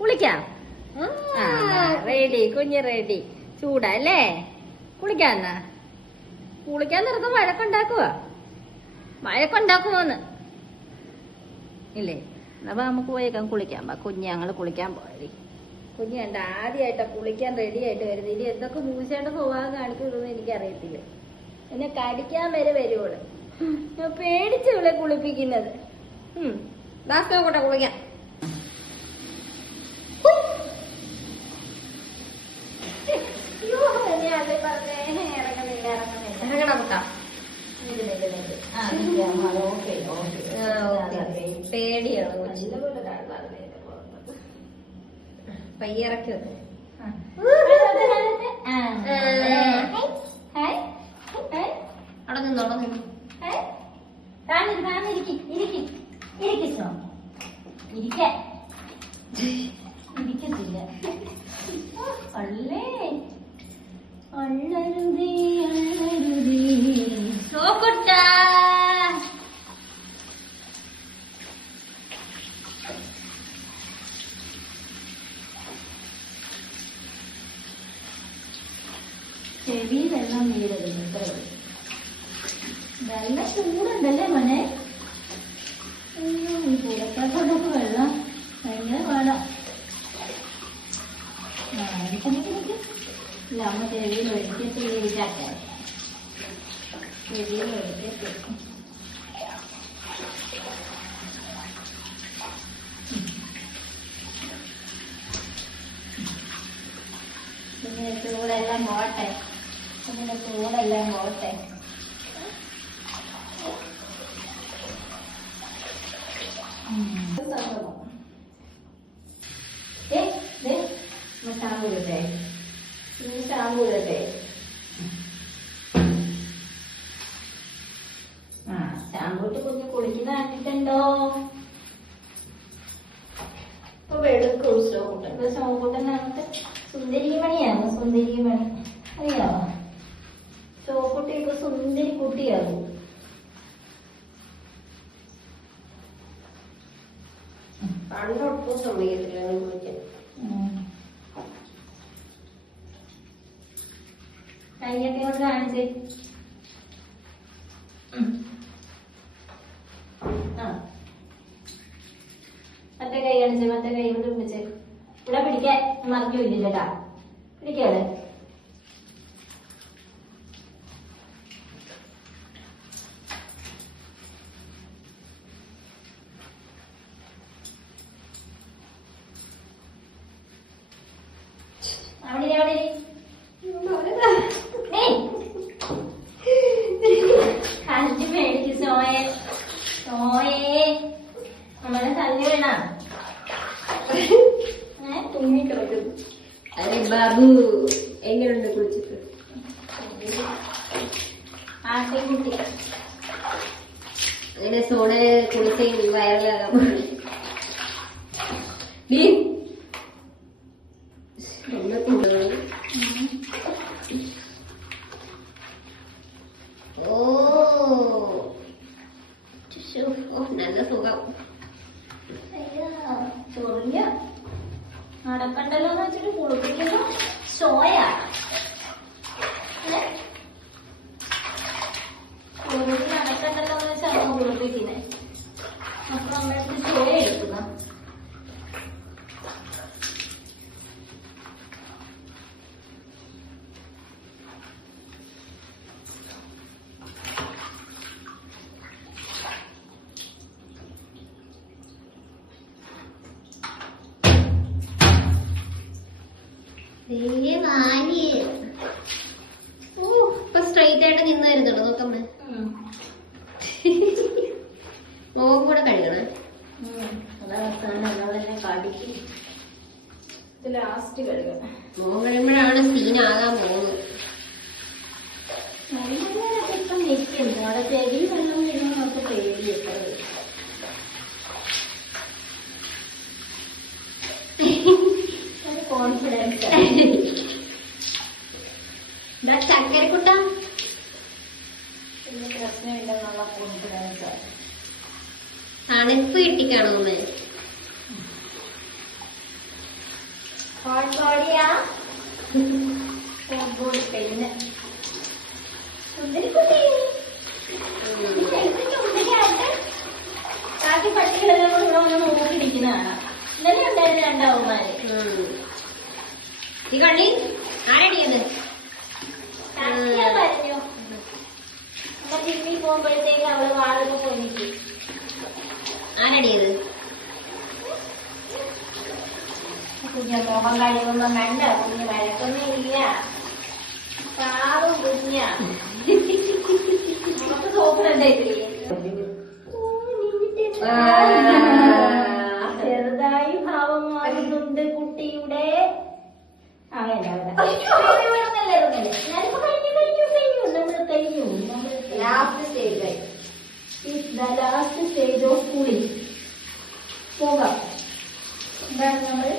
കുളിക്കാം. റെഡി, കുഞ്ഞ് റെഡി. ചൂടല്ലേ? കുളിക്കാന്നാ? കുളിക്കാൻ നിർത്ത വഴക്കുണ്ടാക്കുമോന്ന് ഇല്ലേ? അപ്പൊ നമുക്ക് പോയേക്കാം കുളിക്കാൻ. കുഞ്ഞ് ഞങ്ങള് കുളിക്കാൻ പോയി. കുഞ്ഞ് കണ്ട ആദ്യമായിട്ടാ കുളിക്കാൻ റെഡി ആയിട്ട് വരുന്നത്. ഇനി എന്തൊക്കെ മൂശേണ്ട സ്വഭാവം കാണിക്കുന്നതെന്ന് എനിക്കറിയത്തില്ല. എന്നെ കടിക്കാൻ വരെ വരുവോള്. ഞാൻ പേടിച്ച് ഇവിടെ കുളിപ്പിക്കുന്നത്. കൂടെ കുളിക്കാം. പേടിയാണ് പയ്യിറക്കി അവിടെ നിന്നോ ഇരിക്കത്തില്ല. അല്ലേ അള്ളരുതേ അള്ളരുതേ സോക്കൊട്ട. ചെവി വെള്ളം വീഴരുത്. നല്ല ചൂടുണ്ടല്ലേ മോനെ? പുറത്തോട്ടൊക്കെ വെള്ളം ഭയങ്കര പാടാ. ഇല്ല, അമ്മ ചെവിയിൽ ഒഴിക്കത്തിരിക്കട്ടെ. ചെവിയിൽ ഒഴിക്കത്തി. ഇതിന്റെ ചൂടെല്ലാം പോട്ടെ. ഇതിന്റെ ചൂടെല്ലാം പോട്ടെ. ഷാമ്പൂരട്ടെ. ഷാമ്പൂട്ട് കുഞ്ഞ് കുളിക്കുന്ന കണ്ടിട്ടുണ്ടോ? ഇപ്പൊ വെളുക്കും ഷോക്കൂട്ടൻ. ഇപ്പൊ ഷോക്കൂട്ടനകത്ത് സുന്ദരിമണിയാണ്. സുന്ദരിമണി അറിയാമോ? ഷോക്കുട്ടി ഇപ്പൊ സുന്ദരി കുട്ടിയാകും. പണ്ടൊട്ടും സമയത്തില്ല കുളിക്കാൻ. കൈയൊക്കെ കൊണ്ട് കാണിച്ചേ. മറ്റേ കൈ കാണിച്ചേ. മറ്റേ കൈ കൊണ്ട് പിടിച്ചേ. ഇവിടെ പിടിക്കാൻ മറിഞ്ഞില്ലട്ടാ. പിടിക്കാതെ. അവിടെ അവിടെ കഞ്ചി മേടിച്ച് സോയെ നമ്മളെ തല്ലി വേണ തൂങ്ങിക്കിടക്കുന്നു. അതെ ബാബു, എങ്ങനെയുണ്ട് കുളിച്ചിട്ട്? ആട്ടിൻകുട്ടി അങ്ങനെ സോണ് കുളിച്ച് വയറിലാകാൻ നല്ല സുഖം. ചൊറിഞ്ഞ നടക്കണ്ടല്ലോ എന്ന് വെച്ചിട്ട് കുളിപ്പിക്കുന്നു. സോയ നടക്കണ്ടല്ലോ എന്ന് വെച്ചാൽ അമ്മ കുളിപ്പിക്കുന്നേ. അപ്പൊ അമ്മക്ക് സോയ എടുക്കുന്ന ഇപ്പൊ സ്ട്രൈറ്റ് ആയിട്ട് നിന്ന് വരുന്നുണ്ടോ നോക്കമ്മ? മോഹം കൂടെ കഴിയണേ. ലാസ്റ്റ് കഴുകണം. മോഹം കഴിയുമ്പോഴാണ് സീനാകാൻ പോകുന്നത്. ഇപ്പം നിൽക്കുന്നു അവിടെ. ചെവി വെള്ളം വീഴുമ്പോൾ നമുക്ക് പേടിയൊക്കെ. കോൺഫിഡൻസ് ചക്കരക്കുട്ട. പിന്നെ പ്രശ്നമില്ലെന്നുള്ള കോൺഫിഡൻസ്. തണുപ്പ് കിട്ടിക്കാണോ അമ്മ? ബോഡിയാ ബോഡി പെണ്ണ് സുന്ദരിക്കുട്ടി ബാക്കി പട്ടികളെല്ലാം കൂടെ ഇവിടെ വന്ന് നോക്കിയിരിക്കുന്നതാണ്. ഇന്നലെ ഉണ്ടായിരുന്നു രണ്ടാവുമാര്. ഈ കണ്ണി ആരടിയത് പറഞ്ഞു. നമ്മ ജിമ്മിൽ പോകുമ്പോഴത്തേക്ക് അവള് വാളൊക്കെ പോയി നിൽക്കും. ആരടിയത് കുഞ്ഞ മുഖം കഴിയുമ്പോ കണ്ട കുഞ്ഞ് വഴക്കൊന്നും ഇല്ല. പാവം കുഞ്ഞ നമുക്ക് സോപ്പിടണ്ടായിട്ടില്ലേ ചെറുതായി ഭാവം മാറുന്നുണ്ട് കുട്ടിയുടെ. അങ്ങനെ ലാസ്റ്റ് സ്റ്റേജ് ഓഫ് കൂളിംഗ് പോകാം. എന്താണ് നമ്മൾ